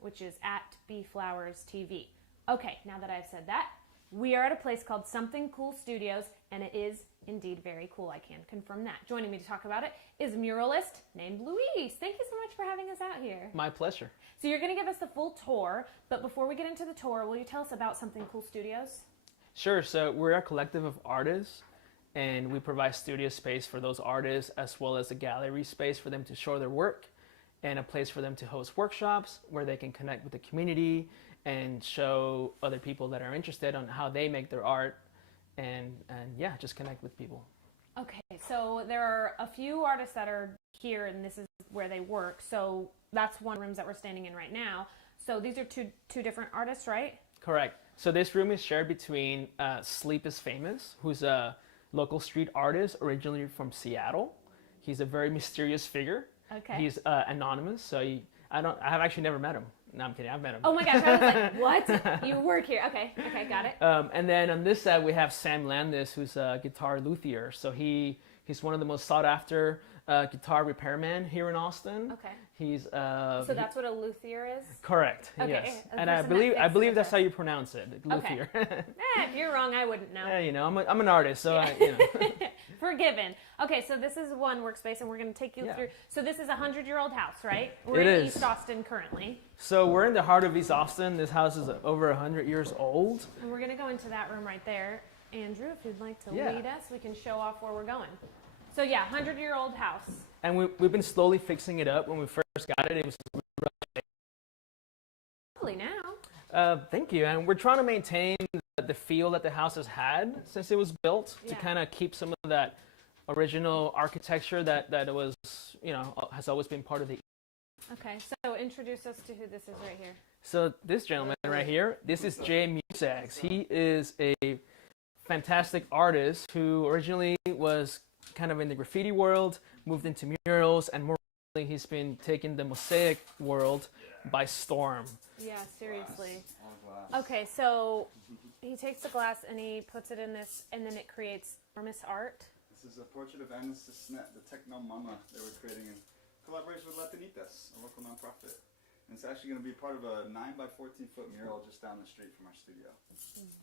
which is at bflowersTV. Okay, now that I've said that, we are at a place called Something Cool Studios, and it is indeed very cool. I can confirm that. Joining me to talk about it is a muralist named Luis. Thank you so much for having us out here. My pleasure. So you're going to give us the full tour, but before we get into the tour, will you tell us about Something Cool Studios? Sure. So we're a collective of artists, and we provide studio space for those artists, as well as a gallery space for them to show their work, and a place for them to host workshops where they can connect with the community and show other people that are interested on how they make their art, and yeah, just connect with people. Okay, so there are a few artists that are here, and this is where they work. So that's one of the rooms that we're standing in right now. So these are two different artists, right? Correct. So this room is shared between Sleep is Famous, who's a local street artist originally from Seattle. He's a very mysterious figure. Okay. He's anonymous, so I have actually never met him. No, I'm kidding. I've met him. Oh my gosh, I was like, what? You work here? Okay, got it. And then on this side we have Sam Landis, who's a guitar luthier. So he's one of the most sought after guitar repairman here in Austin. Okay. He's so that's what a luthier is? Correct. Okay. Yes. And I believe that's how you pronounce it, luthier. Okay. If you're wrong, I wouldn't know. Yeah, you know, I'm an artist, so yeah. Forgiven. Okay, so this is one workspace, and we're going to take you through. So this is a 100-year-old house, right? We're in East Austin currently. So we're in the heart of East Austin. This house is over 100 years old. And we're going to go into that room right there. Andrew, if you'd like to lead us, we can show off where we're going. So yeah, 100-year-old house. And we've been slowly fixing it up. When we first got it, it was lovely now. Thank you. And we're trying to maintain the feel that the house has had since it was built, to kind of keep some of that original architecture that it was, you know, has always been part of the. Okay, so introduce us to who this is right here. So this gentleman right here, this is Jay Musax. He is a fantastic artist who originally was kind of in the graffiti world, moved into murals, and more recently he's been taking the mosaic world by storm. Yeah, seriously. Okay, so he takes the glass and he puts it in this, and then it creates enormous art. This is a portrait of Landis, the techno mama they were creating in collaboration with Latinitas, a local nonprofit. And it's actually going to be part of a 9 by 14-foot mural just down the street from our studio.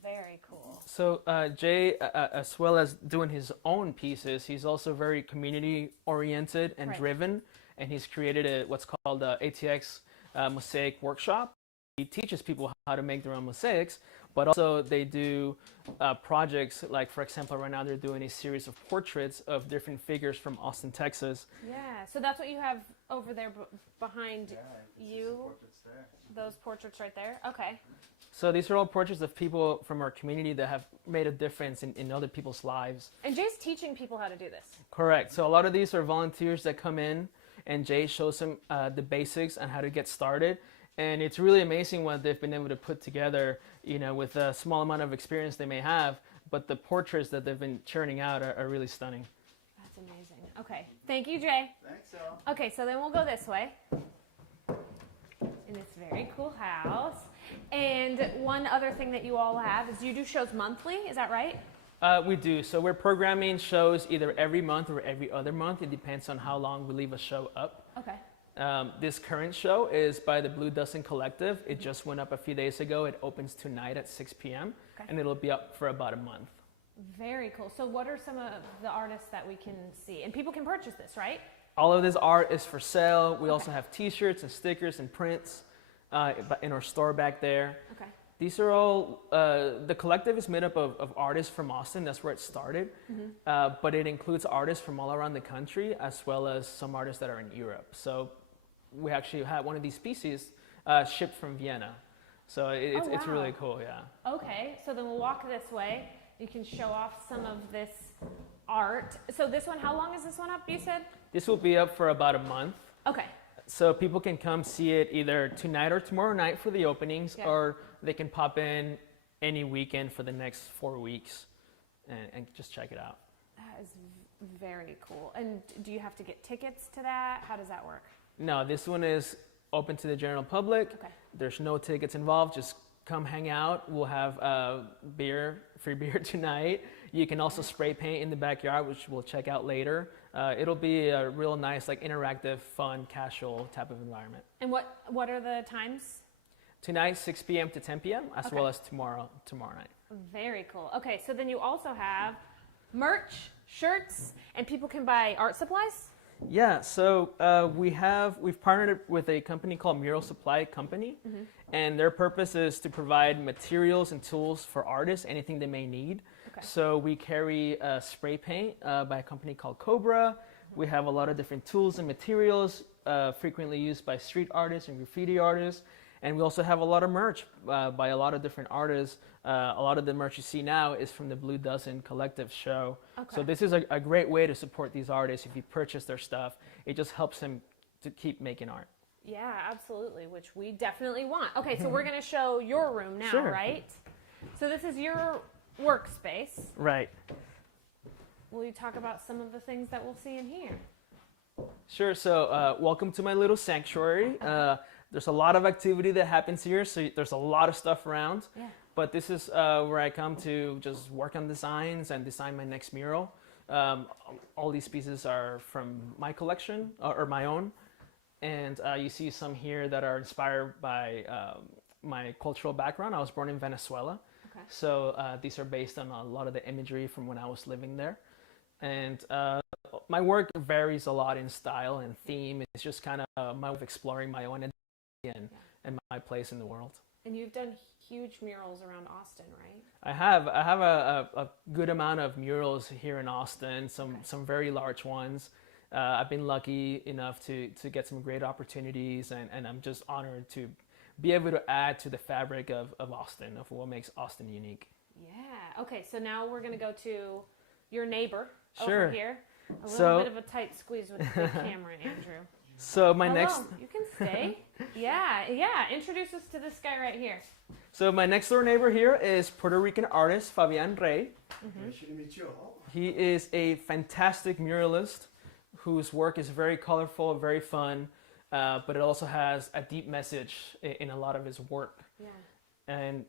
Very cool. So Jay, as well as doing his own pieces, he's also very community-oriented and driven, and he's created what's called the ATX Mosaic Workshop. He teaches people how to make their own mosaics, but also they do projects like, for example, right now they're doing a series of portraits of different figures from Austin, Texas. Yeah, so that's what you have over there behind you. Portraits there. Those portraits right there. Okay. So these are all portraits of people from our community that have made a difference in other people's lives. And Jay's teaching people how to do this. Correct. So a lot of these are volunteers that come in, and Jay shows them the basics on how to get started. And it's really amazing what they've been able to put together, you know, with a small amount of experience they may have, but the portraits that they've been churning out are really stunning. That's amazing. Okay. Thank you, Jay. Thanks, Al. Okay, so then we'll go this way. In this very cool house. And one other thing that you all have is you do shows monthly, is that right? We do. So we're programming shows either every month or every other month. It depends on how long we leave a show up. Okay. This current show is by the Blue Dozen Collective. It just went up a few days ago. It opens tonight at 6 p.m. And it'll be up for about a month. Very cool. So what are some of the artists that we can see? And people can purchase this, right? All of this art is for sale. We also have t-shirts and stickers and prints in our store back there. Okay. These are all, the collective is made up of artists from Austin. That's where it started. But it includes artists from all around the country, as well as some artists that are in Europe. So we actually had one of these pieces shipped from Vienna. So it's really cool, yeah. Okay, so then we'll walk this way. You can show off some of this art. So this one, how long is this one up, you said? This will be up for about a month. Okay. So people can come see it either tonight or tomorrow night for the openings, or they can pop in any weekend for the next 4 weeks and just check it out. That is very cool. And do you have to get tickets to that? How does that work? No, this one is open to the general public. Okay. There's no tickets involved. Just come hang out. We'll have free beer tonight. You can also spray paint in the backyard, which we'll check out later. It'll be a real nice, like interactive, fun, casual type of environment. And what are the times? Tonight, 6 p.m. to 10 p.m., as Okay. well as tomorrow night. Very cool. Okay, so then you also have merch, shirts, and people can buy art supplies? Yeah, so we've partnered with a company called Mural Supply Company, and their purpose is to provide materials and tools for artists, anything they may need. Okay. So we carry spray paint by a company called Cobra. We have a lot of different tools and materials frequently used by street artists and graffiti artists. And we also have a lot of merch by a lot of different artists. A lot of the merch you see now is from the Blue Dozen Collective show. Okay. So this is a great way to support these artists. If you purchase their stuff, it just helps them to keep making art. Yeah, absolutely, which we definitely want. Okay, so we're going to show your room now, Sure. right? So this is your workspace. Right. Will you talk about some of the things that we'll see in here? Sure. So welcome to my little sanctuary. There's a lot of activity that happens here, so there's a lot of stuff around. Yeah. But this is where I come to just work on designs and design my next mural. All these pieces are from my collection, or my own. And you see some here that are inspired by my cultural background. I was born in Venezuela. Okay. So these are based on a lot of the imagery from when I was living there. And my work varies a lot in style and theme. It's just kind of my way of exploring my own identity and my place in the world. And you've done huge murals around Austin, right? I have a good amount of murals here in Austin, some very large ones. I've been lucky enough to get some great opportunities, and I'm just honored to be able to add to the fabric of Austin, of what makes Austin unique. Yeah. Okay, so now we're going to go to your neighbor Sure. over here. A little So- bit of a tight squeeze with the camera, Andrew. So my Hello, next you can stay. Yeah. Introduce us to this guy right here. So my next door neighbor here is Puerto Rican artist Fabian Ray. Pleasure to meet you all. He is a fantastic muralist whose work is very colorful, very fun, but it also has a deep message in a lot of his work. Yeah. And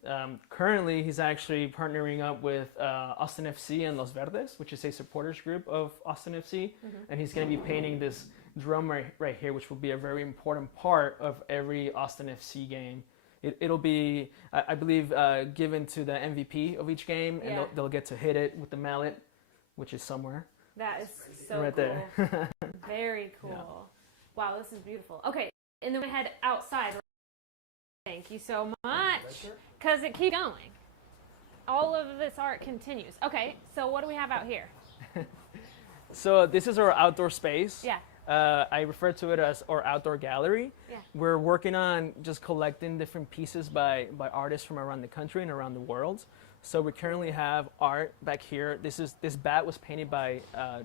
currently he's actually partnering up with Austin FC and Los Verdes, which is a supporters group of Austin FC. And he's going to be painting this drum right here, which will be a very important part of every Austin FC game. It'll be, I believe, given to the MVP of each game, and Yeah. they'll get to hit it with the mallet, which is somewhere. That is so Right cool. there. Very cool. Yeah. Wow, this is beautiful. Okay, and then we head outside. Thank you so much. Because it keeps going. All of this art continues. Okay, so what do we have out here? So this is our outdoor space. Yeah. I refer to it as our outdoor gallery. Yeah. We're working on just collecting different pieces by artists from around the country and around the world. So we currently have art back here. This bat was painted by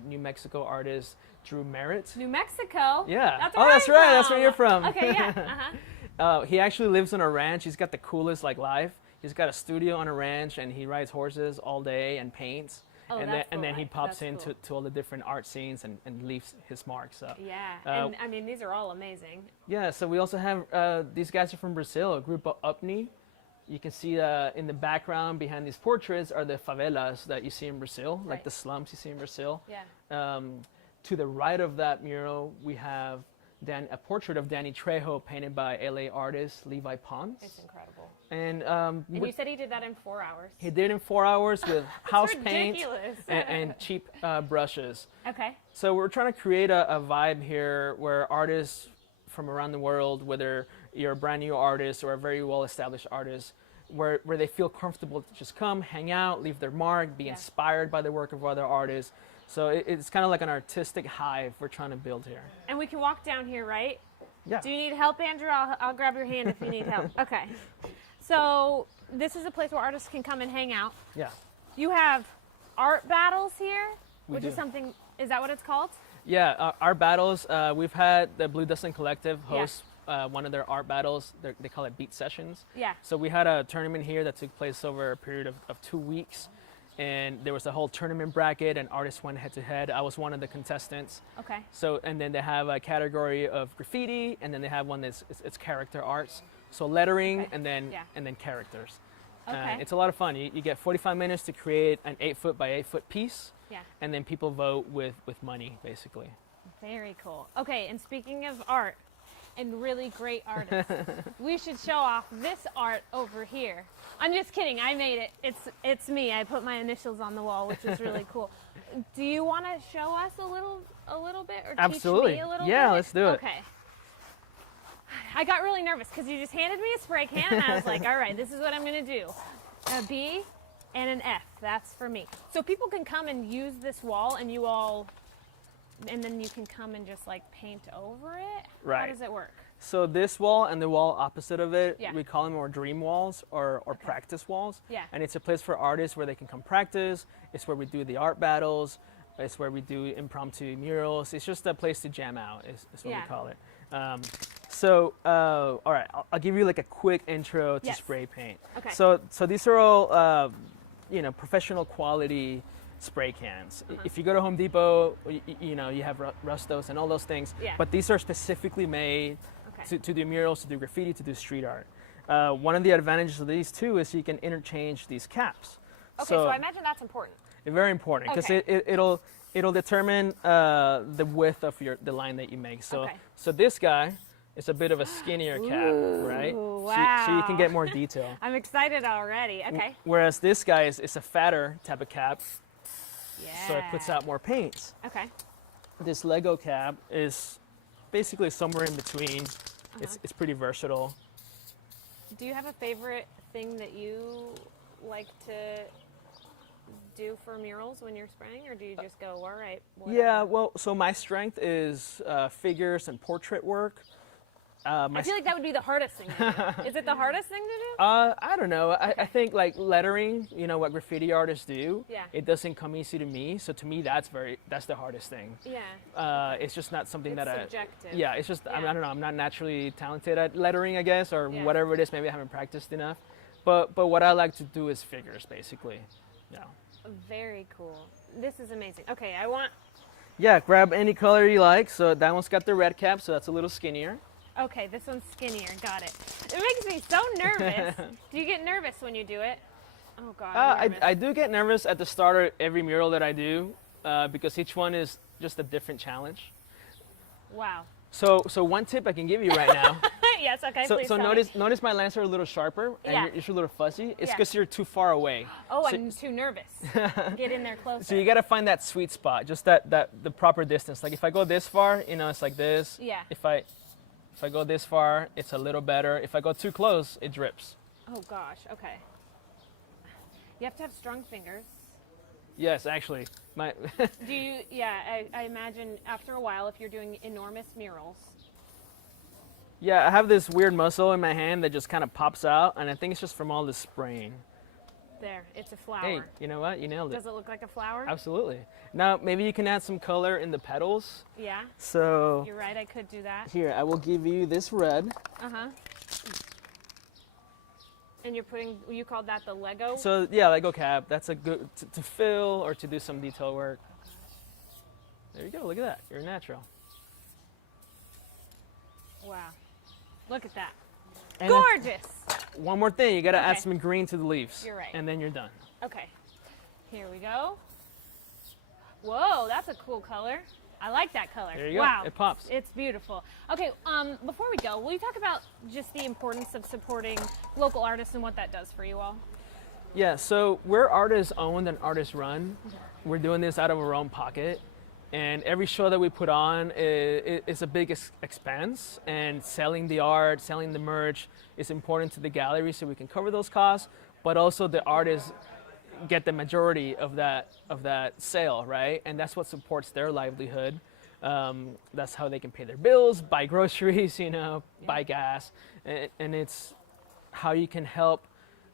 New Mexico artist Drew Merritt. New Mexico? Yeah. That's Oh, where that's I'm right. That's from. where you're from. Okay, yeah. He actually lives on a ranch. He's got the coolest life. He's got a studio on a ranch, and he rides horses all day and paints. Oh, and that's then he cool. pops That's into cool. to all the different art scenes and leaves his mark. So Yeah, Uh, and I mean, these are all amazing. yeah, so we also have these guys are from Brazil, a group of Upni. You can see in the background behind these portraits are the favelas that you see in Brazil, like Right. the slums you see in Brazil. Yeah. To the right of that mural, we have a portrait of Danny Trejo painted by LA artist Levi Pons. It's incredible. And And you said he did that in 4 hours. he did it in 4 hours with house paint ridiculous. and cheap brushes. Okay. So we're trying to create a vibe here where artists from around the world, whether you're a brand new artist or a very well-established artist, where they feel comfortable to just come, hang out, leave their mark, be Yeah. inspired by the work of other artists. So it's kind of like an artistic hive we're trying to build here. And we can walk down here, right? Yeah. Do you need help, Andrew? I'll grab your hand if you need help. Okay. So this is a place where artists can come and hang out. Yeah. You have art battles here, We which do. is something. Is that what it's called? Yeah, our battles, we've had the Blue Dozen Collective Yeah. host one of their art battles. They call it Beat Sessions. Yeah. So we had a tournament here that took place over a period of 2 weeks. And there was a whole tournament bracket, and artists went head to head. I was one of the contestants. Okay. So, and then they have a category of graffiti, and then they have one that's it's character arts. So lettering, Okay. and then Yeah. characters. Okay. It's a lot of fun. You get 45 minutes to create an 8-foot by 8-foot piece. Yeah. and then people vote with money, basically. Very cool. Okay, and speaking of art and really great artists, we should show off this art over here. I'm just kidding. I made it. It's me. I put my initials on the wall, which is really cool. Do you want to show us a little bit, or Absolutely. teach me a little bit? Yeah, let's do it. Okay. I got really nervous because you just handed me a spray can, and I was like, all right, this is what I'm going to do. A B and an F. That's for me. So people can come and use this wall, and then you can come and just like paint over it? Right. How does it work? So this wall and the wall opposite of it, Yeah. we call them our dream walls or practice walls. Yeah. And it's a place for artists where they can come practice. It's where we do the art battles. It's where we do impromptu murals. It's just a place to jam out is what Yeah. we call it. All right, I'll give you like a quick intro to Yes. spray paint. Okay. So these are all, professional quality spray cans. If you go to Home Depot, you have Rustos and all those things. Yeah. But these are specifically made Okay. to do murals, to do graffiti, to do street art. One of the advantages of these too is you can interchange these caps. Okay, so I imagine that's important. Very important because Okay. it'll determine the width of the line that you make. So Okay. so this guy is a bit of a skinnier cap, right? So you can get more detail. I'm excited already. Okay. Whereas this guy is a fatter type of cap, Yeah. so it puts out more paint. Okay. This Lego cap is basically somewhere in between. It's pretty versatile. Do you have a favorite thing that you like to do for murals when you're spraying, or do you just go, all right, whatever? Yeah, well, so my strength is figures and portrait work. I feel like that would be the hardest thing to do. Is it the hardest thing to do? I don't know. I think like lettering, what graffiti artists do, Yeah. it doesn't come easy to me. So to me, that's the hardest thing. Yeah. It's just not something It's that subjective. Yeah, it's just I Yeah. don't know. I'm not naturally talented at lettering, I guess, or Yeah. whatever it is. Maybe I haven't practiced enough. But what I like to do is figures, basically. Yeah. Very cool. This is amazing. Okay, Yeah, grab any color you like. So that one's got the red cap, so that's a little skinnier. okay, this one's skinnier. Got it. It makes me so nervous. Do you get nervous when you do it? Oh, God. I'm nervous. I do get nervous at the start of every mural that I do because each one is just a different challenge. Wow. So one tip I can give you right now. Yes, okay, So please tell me. notice my lines are a little sharper and Yeah. you're a little fuzzy. It's Yeah. because you're too far away. Oh, so, I'm too nervous. Get in there closer. So you gotta find that sweet spot, just the proper distance. Like if I go this far, it's like this. Yeah. If I go this far, it's a little better. If I go too close, it drips. Oh, gosh. Okay. You have to have strong fingers. Yes, actually, my Do you, yeah, I imagine after a while, if you're doing enormous murals. yeah, I have this weird muscle in my hand that just kind of pops out, and I think it's just from all the spraying. There, it's a flower. Hey, you know what? You nailed it. Does it look like a flower? Absolutely. Now maybe you can add some color in the petals. Yeah, So you're right, I could do that. here, I will give you this red. Uh-huh. And you called that the Lego? So yeah, Lego cap. That's a good to fill or to do some detail work. There you go. Look at that. You're a natural. Wow. Look at that. And then Gorgeous! one more thing, you gotta add Okay. some green to the leaves. You're right. And then you're done. Okay, here we go. Whoa, that's a cool color. I like that color. There you go. Wow. It pops. It's beautiful. Okay, before we go, will you talk about just the importance of supporting local artists and what that does for you all? Yeah. So we're artist owned and artist run. We're doing this out of our own pocket. And every show that we put on is a big expense, and selling the art, selling the merch is important to the gallery so we can cover those costs, but also the artists get the majority of that sale, right? And that's what supports their livelihood. That's how they can pay their bills, buy groceries, buy gas, and it's how you can help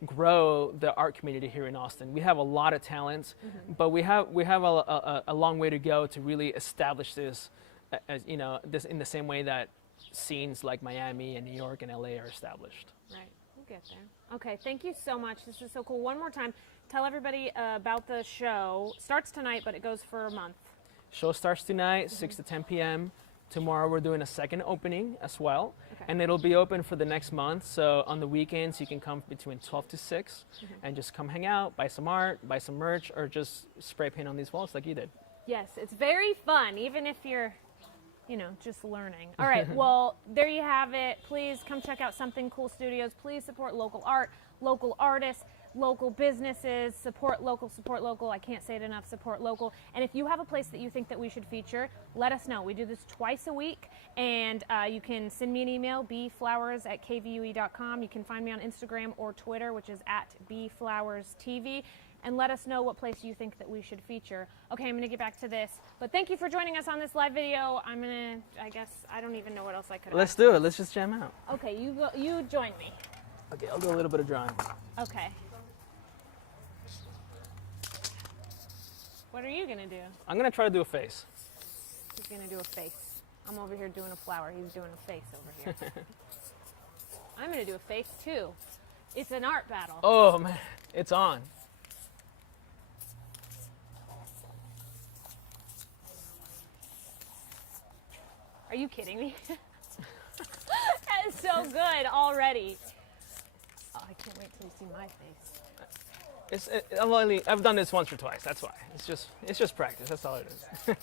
grow the art community here in Austin. We have a lot of talents, but we have a long way to go to really establish this, as this in the same way that scenes like Miami and New York and LA are established. Right, we'll get there. Okay, thank you so much. This is so cool. One more time, tell everybody about the show. Starts tonight, but it goes for a month. Show starts tonight, 6 to 10 p.m. Tomorrow we're doing a second opening as well, Okay. and it'll be open for the next month. So on the weekends you can come between 12 to 6 and just come hang out, buy some art, buy some merch, or just spray paint on these walls like you did. Yes, it's very fun, even if you're, just learning. All right, well, there you have it. Please come check out Something Cool Studios. Please support local art, local artists, local businesses. Support local. I can't say it enough. Support local. And if you have a place that you think that we should feature, let us know. We do this twice a week, and you can send me an email, bflowers@kvue.com. You can find me on Instagram or Twitter, which is @bflowerstv. And let us know what place you think that we should feature. Okay, I'm going to get back to this. But thank you for joining us on this live video. I guess, I don't even know what else I could Let's ask. do it. Let's just jam out. Okay, you join me. Okay, I'll do a little bit of drawing. Okay. What are you going to do? I'm going to try to do a face. He's going to do a face. I'm over here doing a flower. He's doing a face over here. I'm going to do a face too. It's an art battle. Oh, man. It's on. Are you kidding me? That is so good already. Oh, I can't wait till you see my face. I've done this once or twice. That's why. It's just practice. That's all it is.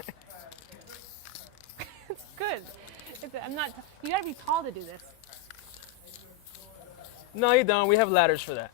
It's good. You gotta be tall to do this. No, you don't. We have ladders for that.